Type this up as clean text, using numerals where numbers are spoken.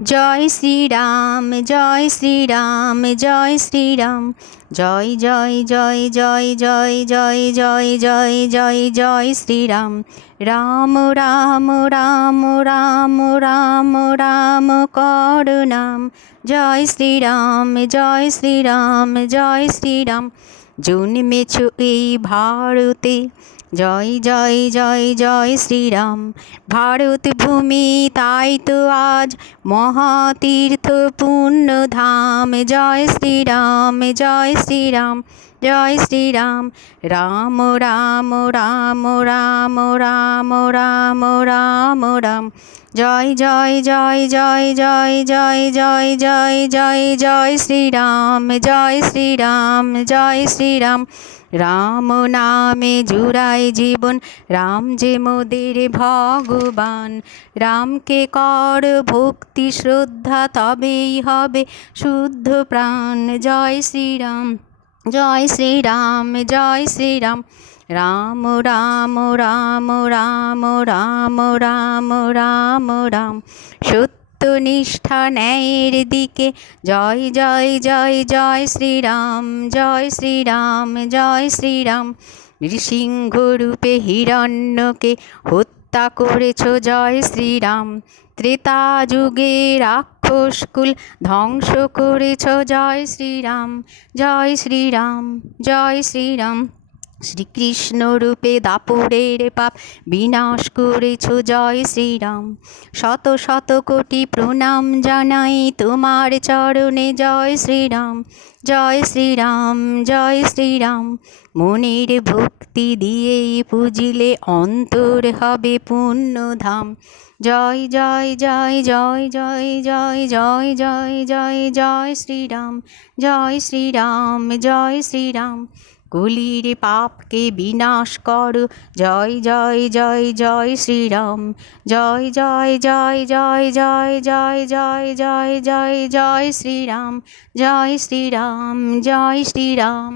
জয় শ্রীরাম জয় শ্রীরাম জয় শ্রীরাম জয় জয় জয় জয় জয় জয় জয় জয় জয় জয় শ্রীরাম রাম রাম রাম রাম রাম রাম করুণাম জয় শ্রীরাম জয় শ্রীরাম জয় শ্রীরাম জন্মেছ এই ভারতে জয় জয় জয় জয় শ্রীরাম ভারত ভূমি তাই তো আজ মহাতীর্থ পুণ্যধাম জয় শ্রীরাম জয় শ্রীরাম জয় শ্রীরাম রাম রাম রাম রাম রাম রাম রাম রাম জয় জয় জয় জয় জয় জয় জয় জয় জয় জয় শ্রীরাম জয় শ্রীরাম জয় শ্রীরাম রাম নামে জুড়াই জীবন রাম যে মোদের ভগবান রামকে কর ভক্তি শ্রদ্ধা তবেই হবে শুদ্ধ প্রাণ জয় শ্রীরাম জয় শ্রীরাম জয় শ্রীরাম রাম রাম রাম রাম রাম রাম রাম রাম সত্যনিষ্ঠা ন্যায়ের দিকে জয় জয় জয় জয় শ্রীরাম জয় শ্রীরাম জয় শ্রীরাম নৃসিংহ রূপে হিরণ্যকে হত্যা করেছ জয় শ্রীরাম ত্রেতা যুগে রাক্ষসকুল ধ্বংস করেছ জয় শ্রীরাম জয় শ্রীরাম জয় শ্রীরাম শ্রীকৃষ্ণ রূপে দাপরের পাপ বিনাশ করেছ জয় শ্রীরাম শত শত কোটি প্রণাম জানাই তোমার চরণে জয় শ্রীরাম জয় শ্রীরাম জয় শ্রীরাম মনের ভক্তি দিয়েই পুজিলে অন্তর হবে পুণ্যধাম জয় জয় জয় জয় জয় জয় জয় জয় জয় জয় শ্রীরাম জয় শ্রীরাম জয় শ্রীরাম কলির পাপকে বিনাশ করো জয় জয় জয় জয় শ্রীরাম জয় জয় জয় জয় জয় জয় জয় জয় জয় জয় শ্রীরাম জয় শ্রীরাম জয় শ্রীরাম।